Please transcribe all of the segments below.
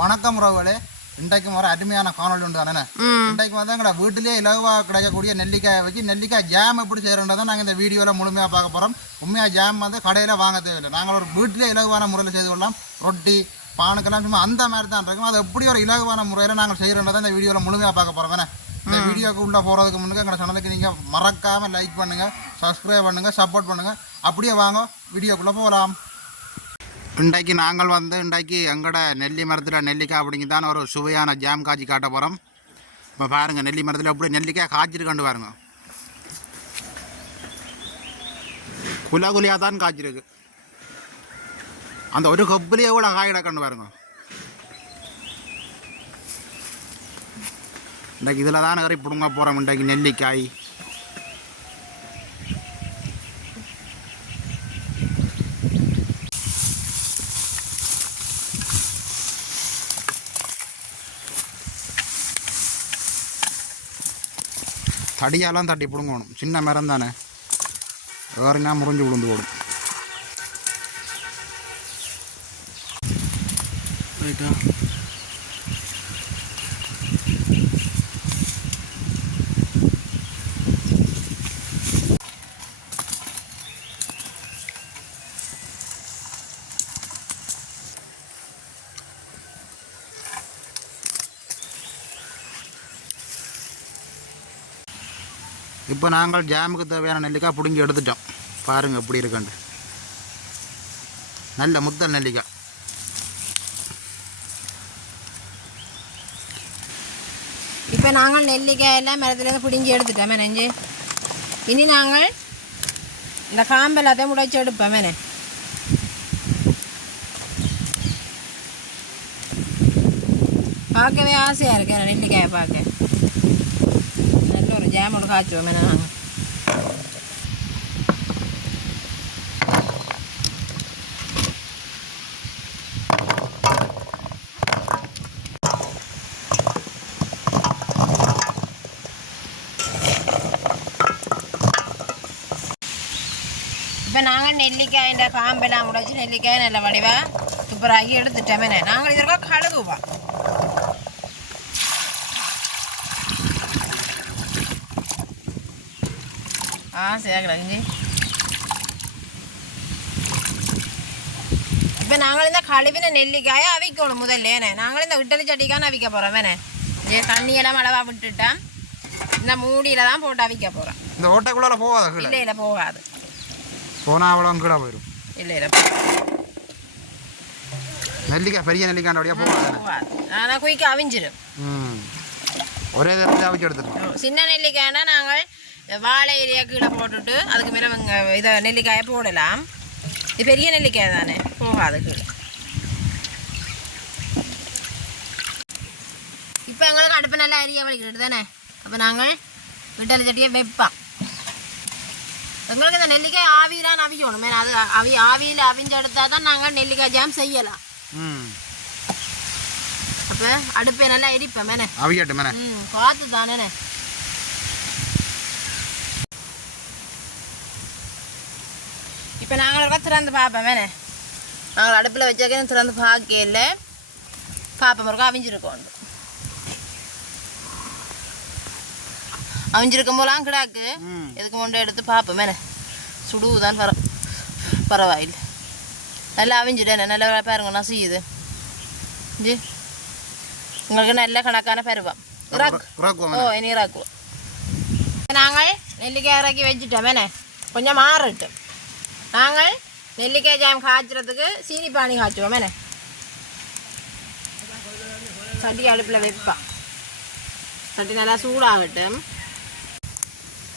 வணக்கம் உறவுகளே. இன்றைக்கும் வர அருமையான காணொலி உண்டு தானே? இன்றைக்கு வந்து எங்கட வீட்டிலேயே இலகுவாக கிடைக்கக்கூடிய நெல்லிக்காயை வச்சு நெல்லிக்காய் ஜாம் எப்படி செய்கிறன்றதை நாங்கள் இந்த வீடியோவில் முழுமையாக பார்க்க போகிறோம் உண்மையாக ஜாம் வந்து கடையில் வாங்க தேவையில்லை. நாங்கள் ஒரு வீட்டிலே இலகுவான முறையில் செய்து கொள்ளலாம். ரொட்டி பானுக்கெல்லாம் சும்மா அந்த மாதிரி தான் இருக்கும். அது எப்படி ஒரு இலகுவான முறையில் நாங்கள் செய்கிறன்றதை இந்த வீடியோவில் முழுமையாக பார்க்க போகிறோம் வேணே இந்த வீடியோக்கு உள்ளே போகிறதுக்கு முன்னுக்கு எங்களோட சேனலுக்கு நீங்கள் மறக்காமல் லைக் பண்ணுங்கள் சப்ஸ்கிரைப் பண்ணுங்கள் சப்போர்ட் பண்ணுங்கள் அப்படியே வாங்க வீடியோக்குள்ளே போகலாம் இன்றைக்கு நாங்கள் வந்து இன்றைக்கு எங்களோட நெல்லி மரத்தில் நெல்லிக்காய் அப்படிங்க தான் ஒரு சுவையான ஜாம் காய்ச்சி காட்ட போகிறோம் இப்போ பாருங்கள் நெல்லி மரத்தில் எப்படி நெல்லிக்காய் காய்ச்சிருக்காண்டு பாருங்க. குலா குலியாக தான் காய்ச்சிருக்கு. அந்த ஒரு கொப்புலேயே கூட காய் கிடக்கண்டு பாருங்க. இன்றைக்கு இதில் தான் கறி பிடுங்க போகிறோம் இன்றைக்கு நெல்லிக்காய். தடியெல்லாம் தட்டி பிடுங்கணும். சின்ன மரம் தானே. வேறுனா முறிஞ்சு விழுந்து போடும். ரைட்டா இப்போ நாங்கள் ஜாமுக்கு தேவையான நெல்லிக்காய் பிடுங்கி எடுத்துட்டோம். பாருங்க எப்படி இருக்குண்டு நல்ல முத்தல் நெல்லிக்காய். இப்போ நாங்கள் நெல்லிக்காய் எல்லாம் மரத்துலேருந்து பிடுங்கி எடுத்துட்டோம் நெஞ்சு இனி நாங்கள் இந்த காம்பு எல்லாத்தையும் முடைச்சி எடுப்போம் மேனே பார்க்கவே ஆசையாக இருக்கேன் நெல்லிக்காயை பார்க்க. நல்ல ஒரு ஜாமோட காய்ச்சுவோம் மேனே நாங்கள் இப்போ நாங்கள் நெல்லிக்காய் இந்த காம்பெல்லாம் முடைச்சி நெல்லிக்காய் நல்ல வடிவாக சூப்பராகி எடுத்துட்டோமே நாங்கள் இதற்கா கழுகுவோம் ஆ சேர்க்கலாங்க இப்போ நாங்கள் இந்த கழுவின நெல்லிக்காயை அவிக்கணும் முதல்ல நாங்கள் இந்த இட்டலி சட்டிக்கான அவிக்க போகிறோம் வேணே இதே தண்ணியெல்லாம் அளவாக விட்டுட்டேன் இந்த மூடியில் தான் போட்டு அவிக்க போகிறோம் இந்த ஓட்டைக்குள்ளார போகாத இல்லை இல்லை போகாது. போனால் அவ்வளோ கீழே போயிடும் இல்லை இல்லை நெல்லிக்காய் பெரிய நெல்லிக்காய் வழியாக போகாது. ஆனால் குயிக்க அவிஞ்சிடும் ஒரே தரத்தில் அவிச்சு எடுத்துட்டோம் சின்ன நெல்லிக்காய்னா நாங்கள் வாழை இலையை கீழே போட்டுட்டு அதுக்கு மேலே இதை நெல்லிக்காயை போடலாம். இது பெரிய நெல்லிக்காய் தானே? போகாது கீழே. இப்போ எங்களுக்கு அடுப்பு நல்லா அரிய வலிக்கிறது தானே? அப்போ நாங்கள் விட்டல் சட்டியை வைப்போம். எங்களுக்கு இந்த நெல்லிக்காய் ஆவியிலான்னு அவிக்கணும். மேலே அது அவி ஆவியில் அவிஞ்சு எடுத்தால் தான் நாங்கள் நெல்லிக்காய் ஜாம் செய்யலாம். அப்போ அடுப்பை நல்லா எரிப்பேன் மேனே அவிக்கட்டும் மேலே. ம் பார்த்து தானே இப்போ நாங்கள் இருக்கா திறந்து பார்ப்போம் வேணே. நாங்கள் அடுப்பில் வச்சாக்க திறந்து பார்க்கல பார்ப்போம் இருக்கா அவிஞ்சிருக்கோம் அவிஞ்சிருக்கும் போலாம் கிடாக்கு. எதுக்கு முண்டை எடுத்து பார்ப்போம் வேணே. சுடுவுதான் பர பரவாயில்லை. நல்லா அவிஞ்சிட்டேனே நல்லா பாருங்க நசியுது ஜி உங்களுக்கு நல்ல கணக்கான பருவம். ஓ இனி இறாக்குவோம். நாங்கள் நெல்லிக்காய் இறக்கி வச்சுட்டோமேனே கொஞ்சம் மாறட்டும். நாங்கள் நெல்லிக்காய் ஜாம் காய்ச்சறதுக்கு சீனி பானி காய்ச்சுவோம். என்ன? சட்டி அடுப்பில் வைப்பான் சட்டி நல்லா சூடாகட்டும்.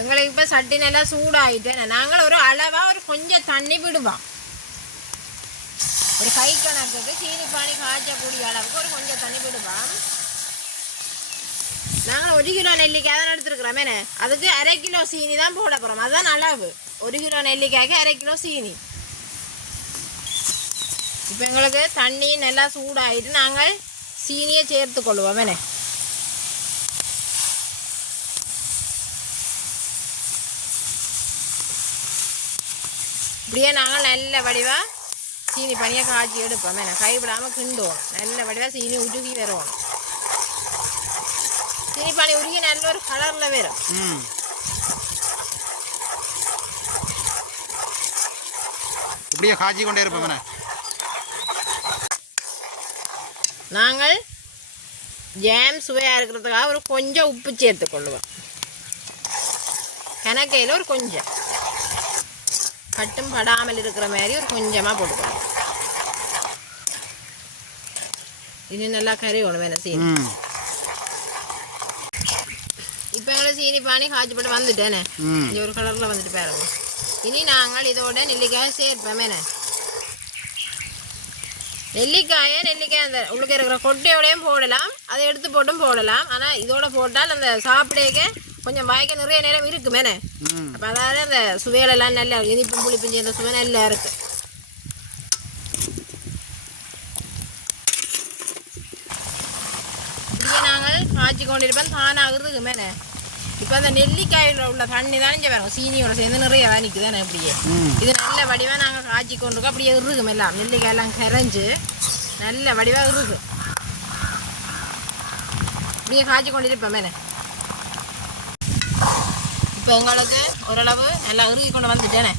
எங்களுக்கு இப்போ சட்டி நல்லா சூடாகிட்டு நாங்கள் ஒரு அளவாக ஒரு கொஞ்சம் தண்ணி விடுவோம். ஒரு கை கணக்குக்கு சீனி பானி காய்ச்சக்கூடிய அளவுக்கு ஒரு கொஞ்சம் தண்ணி விடுவோம். நாங்கள் ஒரு கிலோ நெல்லிக்காய் தான் எடுத்துருக்குறோமே அதுக்கு அரை கிலோ சீனி தான் போட போகிறோம் அதுதான் அளவு ஒரு கிலோ நெல்லிக்காய்க்கு அரை கிலோ சீனி. இப்போ எங்களுக்கு தண்ணி நல்லா சூடாயிட்டு நாங்கள் சீனியை சேர்த்து கொள்வோமேனே இப்படியே நாங்கள் நல்ல வடிவாக சீனி பனியை காய்ச்சி எடுப்போம் கை கைவிடாமல் கிண்டுவோம். நல்ல வடிவாக சீனி உருகி வருவோம். நல்ல ஒரு கலரில் வரும் ம். இப்படியே காய்ச்சி கொண்டே இருப்போம் நாங்கள் ஜாம் சுவையாக இருக்கிறதுக்காக ஒரு கொஞ்சம் உப்பு சேர்த்து கொள்ளுவோம். கணக்கையில் ஒரு கொஞ்சம் கட்டும் படாமல் இருக்கிற மாதிரி ஒரு கொஞ்சமாக போட்டுக்கணும். இது நல்லா கறி ஒன்று வேணும் சீனி ம் இப்போ எங்களுக்கு சீனி பானி காய்ச்சிப்பட்டு வந்துட்டேனே. இந்த ஒரு கலரில் வந்துட்டு பாருங்க. இனி நாங்கள் இதோட நெல்லிக்காய் சேர்ப்போமேனே நெல்லிக்காயை நெல்லிக்காய் அந்த உள்ளுக்கு இருக்கிற கொட்டையோடையும் போடலாம். அதை எடுத்து போட்டும் போடலாம். ஆனால் இதோட போட்டால் அந்த சாப்பிடக்க கொஞ்சம் வாய்க்க நிறைய நேரம் இருக்குமேனே அப்போ அதாவது அந்த சுவையிலெல்லாம் நல்லா இருக்கு இனிப்பும் புளிப்பும் சேர்ந்த சுவை நல்லா இருக்கு இப்படியே நாங்கள் காய்ச்சி கொண்டிருப்போம். தானாகிறது மேலே இப்போ அந்த நெல்லிக்காயில் உள்ள தண்ணி தான் இங்கே வரும். சீனியோட சேர்ந்து நிறைய வலிக்கு தானே இப்படியே இது நல்ல வடிவாக நாங்கள் காய்ச்சி கொண்டிருக்கோம். அப்படியே இறுகும் எல்லாம். நெல்லிக்காயெல்லாம் கரைஞ்சு நல்ல வடிவாக இறுகும். இப்படியே காய்ச்சி கொண்டிருப்போம் மேலே. இப்போ எங்களுக்கு ஓரளவு நல்லா இறுகி கொண்டு வந்துட்டேனே.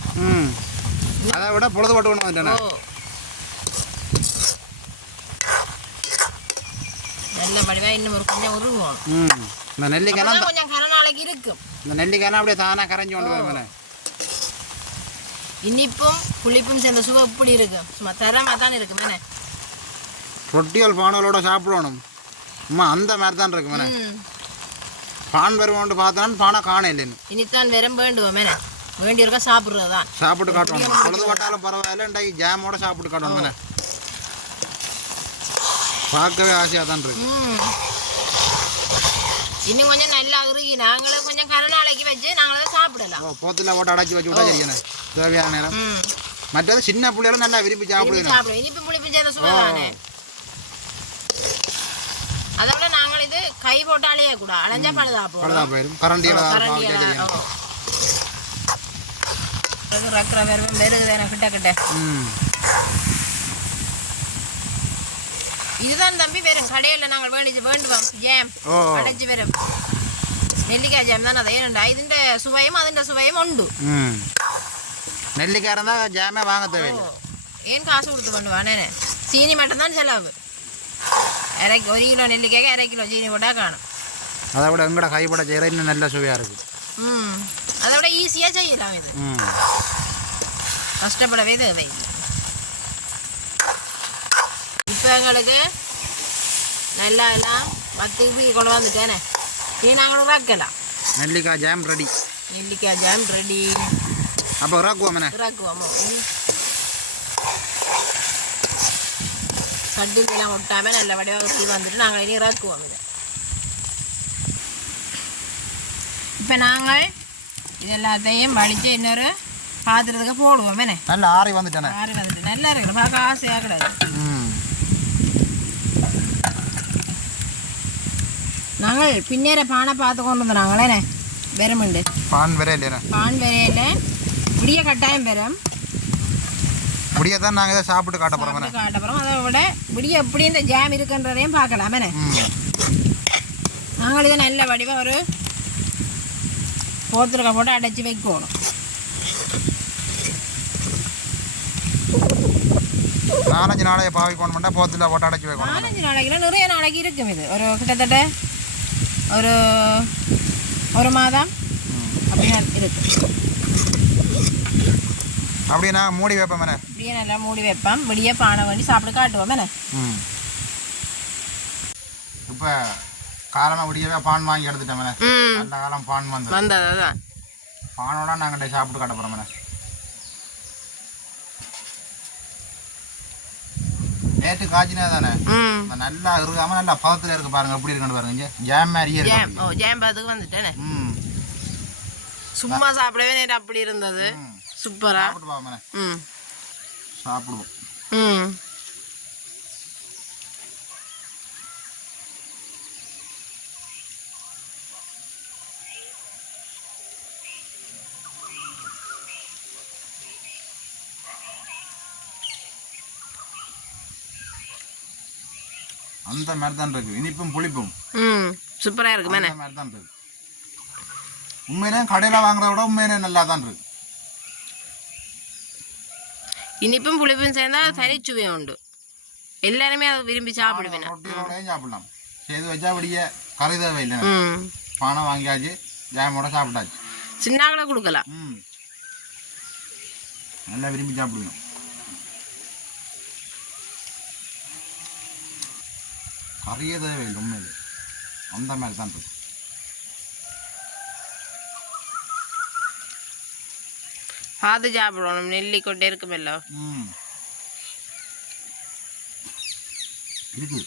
அதை விட பொழுது போட்டு கொண்டு வந்துட்டேனே. நல்ல வடிவா இன்னும் ஒரு கொஞ்சம் உருவோம் ம். இந்த அப்பதான் கொஞ்சம் கன நாளைக்கு இருக்கும். இந்த நெல்லிக்காய்லாம் அப்படியே தானாக கரைஞ்சி கொண்டு வருவேனே. இனிப்பும் புளிப்பும் சேர்ந்த சுவை இப்படி இருக்கும். சும்மா தரமா தான் இருக்கும் என்ன ரொட்டியல் பானங்களோட சாப்பிடணும். அம்மா அந்த மாதிரி தான்? இருக்கு மேனே. பான் வருவோம்னு பார்த்தோன்னா பானை காண இல்லைன்னு. இனித்தான் வெறும் வேண்டுவோம் என்ன வேண்டி இருக்கா சாப்பிட்றது தான். சாப்பிட்டு காட்டணும். பொழுது பட்டாலும் பரவாயில்ல இன்றைக்கு ஜாமோட சாப்பிட்டு காட்டணும் மேனே பார்க்கவே ஆசையாக தான் இருக்கு. இன்னும் கொஞ்சம் நல்லா உருகி நாங்களும் கொஞ்சம் கன நாளைக்கு வச்சு நாங்களும் அதை சாப்பிடலாம் ஓ போத்தில் போட்டு அடைச்சி வச்சு விட்டா சரியானே தேவையான நேரம் மற்றது சின்ன பிள்ளைகளும் நல்லா விரும்பி சாப்பிடுவேன் சாப்பிடுவோம் இனிப்பு புளிப்பு சேர்ந்த சுவை தானே அதை விட நாங்கள் இது கை போட்டு அலைய கூட அலைஞ்சா பழுதாப்போம் பழுதா போயிடும் கரண்டியெல்லாம் சரியான ரக்கிற வெறும் வெறுகுது எனக்கு கிட்ட கிட்ட ம் இதுதான் தம்பி வெறும் கடையில் நாங்கள் வேண்டிச்சு வேண்டுவோம் ஜேம் ஓ அடைச்சு வரும் நெல்லிக்காய் ஜாம் தான் அது ஏனண்டா ഇതിന്റെ சுவையும் അതിന്റെ சுவையும் உண்டு ம் நெல்லிக்காய் இருந்தால் ஜாமே வாங்க தேவையில்லை ஏன் காசு கொடுத்து பண்ணுவானே சீனி மட்டும்தான் செலவு அரை ஒரு கிலோ நெல்லிக்காய்க்கு அரை கிலோ சீனி போட்டால் காணும் அதை விட எங்கட கைப்பட செய்கிற இன்னும் நல்ல சுவையாக இருக்குது ம் அதை விட ஈஸியாக இப்போ எங்களுக்கு நல்லா எல்லாம் இப்படி கொண்டு வந்துட்டேனே இனி நாங்கள் இறக்கலாம் நெல்லிக்காய் ஜாம் ரெடி நெல்லிக்காய் ஜாம் ரெடி அப்போ இறக்குவோமோ இனி கட்டிலாம் ஒட்டாமல் நல்ல வடிவாக ஊற்றி வந்துட்டு நாங்கள் இனி இறக்குவோம் இதை இப்போ நாங்கள் இது எல்லாத்தையும் வடித்து இன்னொரு பாத்திரத்துக்கு போடுவோம் என்ன நல்ல ஆறி வந்துட்டேனே ஆறு வந்துட்டு நல்லா இருக்குது பார்க்க ஆசையாக கிடையாது ம் நாங்கள் பின்னேற பானை பார்த்து கொண்டு வந்தோம் நாங்களே வெறுமுண்டு பான் வேற இல்லையா? பான் வரையில் விடிய கட்டாயம் பெறும். முடிய தான் நாங்கள் இதை சாப்பிட்டு காட்ட போகிறோம் சாப்பிட்டு காட்டப்புறம் அதை விட விடிய எப்படி இந்த ஜாம் இருக்குன்றதையும் பார்க்கலாம் ம். நாங்கள் இதை நல்ல வடிவாக ஒரு போத்திருக்க போட்டு அடைச்சி வைக்கணும். நாலஞ்சு நாளைய பாவி போன் பண்ணால் போத்தில் போட்டு அடைச்சி வைக்கணும் நாலஞ்சு நாளைக்குல நிறைய நாளைக்கு இருக்கும் இது. ஒரு கிட்டத்தட்ட ஒரு ஒரு மாதம் அப்படின்னா இருக்கு. அப்படியே நான் மூடி வைப்பேன் மேனே. இப்படியே நல்லா மூடி வைப்போம் விடிய பானை வேண்டி சாப்பிட்டு காட்டுவோம் என்ன ம். இப்போ காலமாக விடியவே பான் வாங்கி எடுத்துட்டேன் மேனே. ம். நல்ல காலம் பான் வந்து வந்தது அதான் பானோட நாங்கள் சாப்பிட்டு காட்ட போகிறோம் நேற்று காய்ச்சினே தானே? நல்லா இருக்காம நல்லா பதத்தில் இருக்கு பாருங்க. எப்படி இருக்குன்னு பாருங்க. ஜாம் மாதிரியே இருக்கு. ஓ ஜாம் பார்த்துக்கு வந்துட்டேனே. சும்மா சாப்பிடவே நேரம் அப்படி இருந்தது. சூப்பரா. சாப்பிட்டு பாப்போம் ம். சாப்பிடுவோம். ம். அந்த மாதிரி தான் இருக்கு. இனிப்பும் புளிப்பும். ம் சூப்பராக இருக்கு மேனே அந்த மாதிரி தான் இருக்கு. உண்மையிலே கடையில் வாங்குறத விட உண்மையிலே நல்லா தான் இருக்கு. இனிப்பும் புளிப்பும் சேர்ந்தா தனிச்சுவை உண்டு. எல்லாருமே அதை விரும்பி சாப்பிடுவேன் ரொட்டியோடையும் சாப்பிடலாம். செய்து வச்சா அப்படியே கறி தேவை இல்லை பானை வாங்கியாச்சு ஜாமோட சாப்பிட்டாச்சு. சின்னாக்களை கொடுக்கலாம். ம். நல்லா விரும்பி சாப்பிடுவோம் கறியே தேவையில்லை உண்மையிலே அந்த மாதிரி தான் இருக்கு. பார்த்து சாப்பிடணும். நெல்லி கொட்டை இருக்குமல்ல இருக்கு.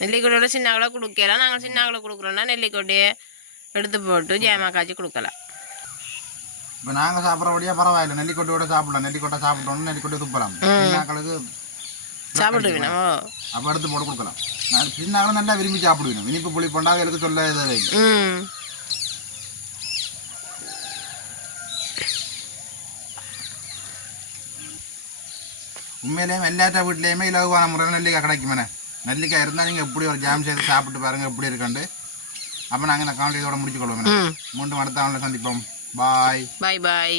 நெல்லிக்கொட்டையோட சின்னாக்களை கொடுக்கலாம் நாங்கள் சின்னாக்களை கொடுக்குறோன்னா நெல்லிக்கொட்டையை எடுத்து போட்டு ஜேமா காய்ச்சி கொடுக்கலாம் இப்போ நாங்கள் சாப்பிட்றபடியா பரவாயில்ல. நெல்லிக்கொட்டையோட சாப்பிடலாம். நெல்லிக்கொட்டை சாப்பிட்டோம்னு நெல்லிக்கொட்டை துப்பலாம். சின்னாக்களுக்கு சாப்பிடுவேன் அப்போ எடுத்து போட்டு கொடுக்கலாம். நான் சின்னாக்களும் நல்லா விரும்பி சாப்பிடுவேன். இனிப்பு புளி பொண்டாக எனக்கு சொல்ல ம். உண்மையிலேயும் எல்லாத்த வீட்லேயுமே இலகுவான முறையில் நெல்லிக்காய் கிடைக்குமே நெல்லிக்காய் இருந்தால் நீங்கள் எப்படி ஒரு ஜாம் செய்து சாப்பிட்டு பாருங்கள் எப்படி இருக்குண்டு அப்போ நாங்கள் இந்த காணொலி இதோட முடிச்சுக்கொள்வோம் மீண்டும் அடுத்த சந்திப்போம். பாய் பாய் பாய்